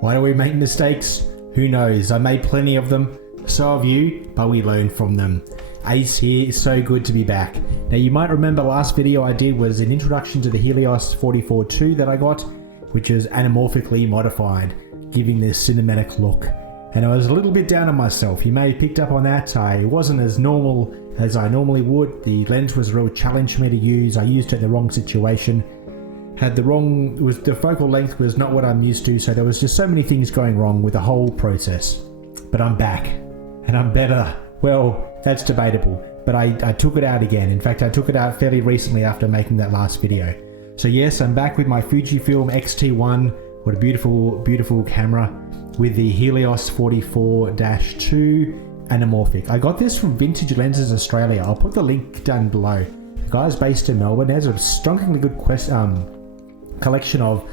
Why do we make mistakes? Who knows? I made plenty of them. So have you, but we learn from them. Ace here, it's so good to be back. Now you might remember last video I did was an introduction to the Helios 44-2 that I got, which is anamorphically modified, giving this cinematic look. And I was a little bit down on myself. You may have picked up on that. I wasn't as normal as I normally would. The lens was a real challenge for me to use. I used it in the wrong situation. The focal length was not what I'm used to, so there was just so many things going wrong with the whole process. But I'm back, and I'm better. Well, that's debatable, but I took it out again. In fact, I took it out fairly recently after making that last video. So yes, I'm back with my Fujifilm X-T1. What a beautiful, beautiful camera with the Helios 44-2 anamorphic. I got this from Vintage Lenses Australia. I'll put the link down below. The guy's based in Melbourne. Has a strikingly good collection of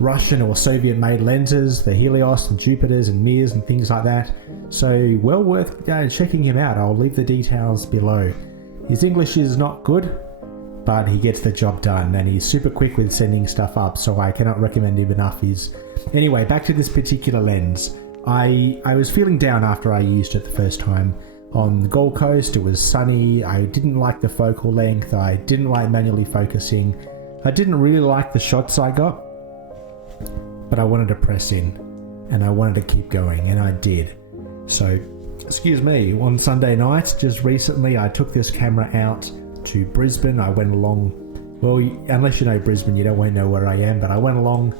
Russian or Soviet made lenses, the Helios and Jupiters and Mirs and things like that. So well worth checking him out. I'll leave the details below. His English is not good, but he gets the job done and he's super quick with sending stuff up, so I cannot recommend him enough. Anyway, back to this particular lens. I was feeling down after I used it the first time. On the Gold Coast, it was sunny. I didn't like the focal length. I didn't like manually focusing. I didn't really like the shots I got, but I wanted to press in and I wanted to keep going, and I did. So, excuse me, on Sunday night, just recently, I took this camera out to Brisbane. I went along, well, unless you know Brisbane, you don't know where I am, but I went along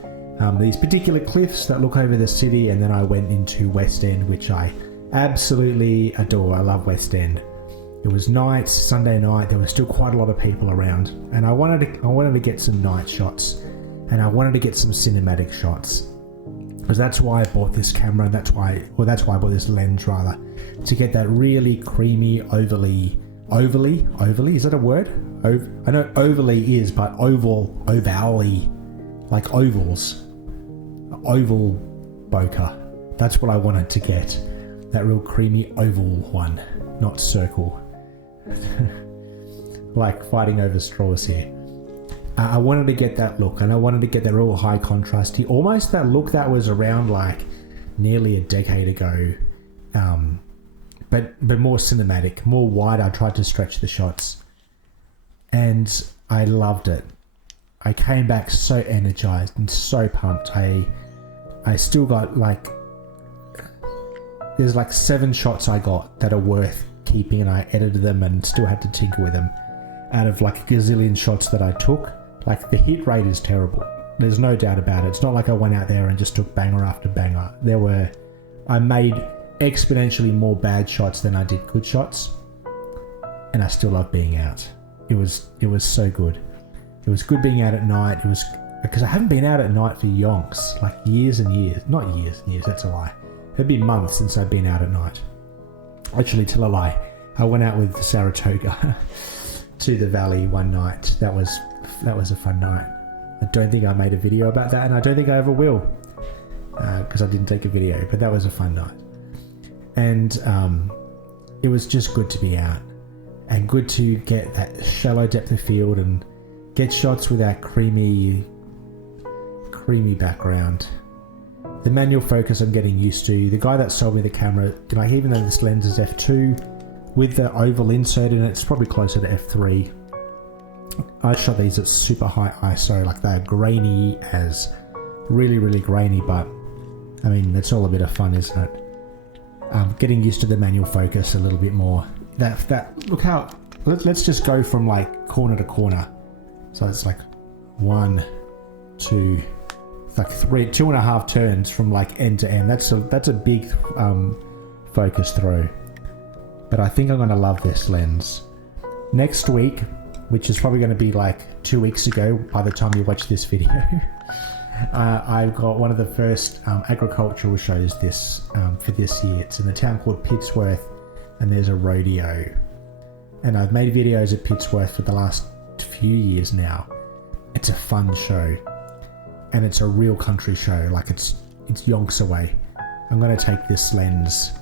these particular cliffs that look over the city, and then I went into West End, which I absolutely adore. I love West End. It was night, Sunday night. There was still quite a lot of people around, and I wanted to get some night shots, and I wanted to get some cinematic shots, because that's why I bought this camera, and that's why I bought this lens rather, to get that really creamy, overly, is that a word? I know overly is, but ovally, like ovals, oval bokeh. That's what I wanted to get, that real creamy oval one, not circle. Like fighting over straws here. I wanted to get that look, and I wanted to get that real high contrasty, almost that look that was around like nearly a decade ago, but more cinematic, more wide. I tried to stretch the shots, and I loved it. I came back so energized and so pumped. I still got there's like 7 shots I got that are worth keeping, and I edited them and still had to tinker with them out of like a gazillion shots that I took. Like the hit rate is terrible. There's no doubt about it. It's not like I went out there and just took banger after banger. I made exponentially more bad shots than I did good shots, and I still love being out. It was so good. It was good being out at night. It was because I haven't been out at night for yonks, like years and years. Not years and years, that's a lie. It'd been months since I've been out at night. Actually, tell a lie. I went out with Saratoga to the valley one night. That was a fun night. I don't think I made a video about that, and I don't think I ever will, because I didn't take a video, but that was a fun night. And it was just good to be out, and good to get that shallow depth of field and get shots with that creamy background. The manual focus I'm getting used to. The guy that sold me the camera, like, even though this lens is f2 with the oval insert in it, it's probably closer to f3. I shot these at super high ISO, like they're grainy as really, really grainy, but I mean, it's all a bit of fun, isn't it? Getting used to the manual focus a little bit more. Look how, let's just go from like corner to corner. So it's like 1, 2, like 3, 2.5 turns from like end to end. That's a big focus throw. But I think I'm going to love this lens. Next week, which is probably going to be like 2 weeks ago by the time you watch this video, I've got one of the first agricultural shows for this year. It's in a town called Pittsworth, and there's a rodeo. And I've made videos at Pittsworth for the last few years now. It's a fun show, and it's a real country show. Like it's yonks away. I'm going to take this lens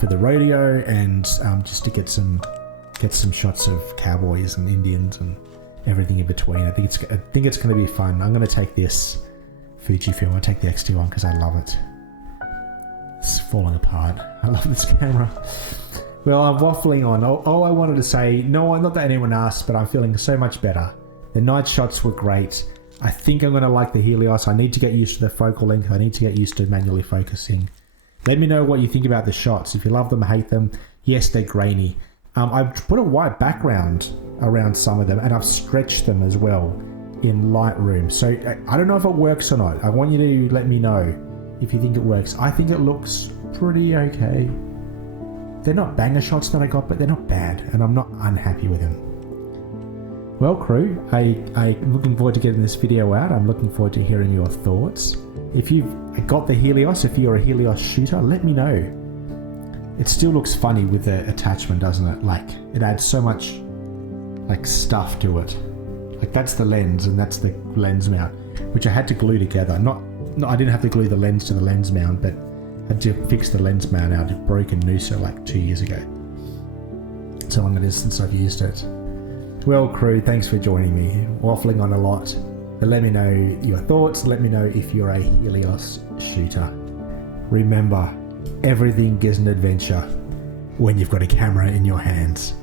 for the rodeo, and just to get some shots of cowboys and Indians and everything in between. I think it's going to be fun. I'm going to take this Fujifilm. I'll take the X-T1 because I love it. It's falling apart. I love this camera. Well, I'm waffling on. All I wanted to say, no, not that anyone asked, but I'm feeling so much better. The night shots were great. I think I'm going to like the Helios. I need to get used to the focal length. I need to get used to manually focusing. Let me know what you think about the shots. If you love them, hate them. Yes, they're grainy. I've put a white background around some of them, and I've stretched them as well in Lightroom. So I don't know if it works or not. I want you to let me know if you think it works. I think it looks pretty okay. They're not banger shots that I got, but they're not bad, and I'm not unhappy with them. Well, crew, I'm looking forward to getting this video out. I'm looking forward to hearing your thoughts. If you've got the Helios, if you're a Helios shooter, let me know. It still looks funny with the attachment, doesn't it? Like, it adds so much, like, stuff to it. Like, that's the lens, and that's the lens mount, which I had to glue together. No, I didn't have to glue the lens to the lens mount, but I had to fix the lens mount out. It broke in Noosa like 2 years ago. So long it is since I've used it. Well, crew, thanks for joining me. Waffling on a lot. But let me know your thoughts. Let me know if you're a Helios shooter. Remember, everything is an adventure when you've got a camera in your hands.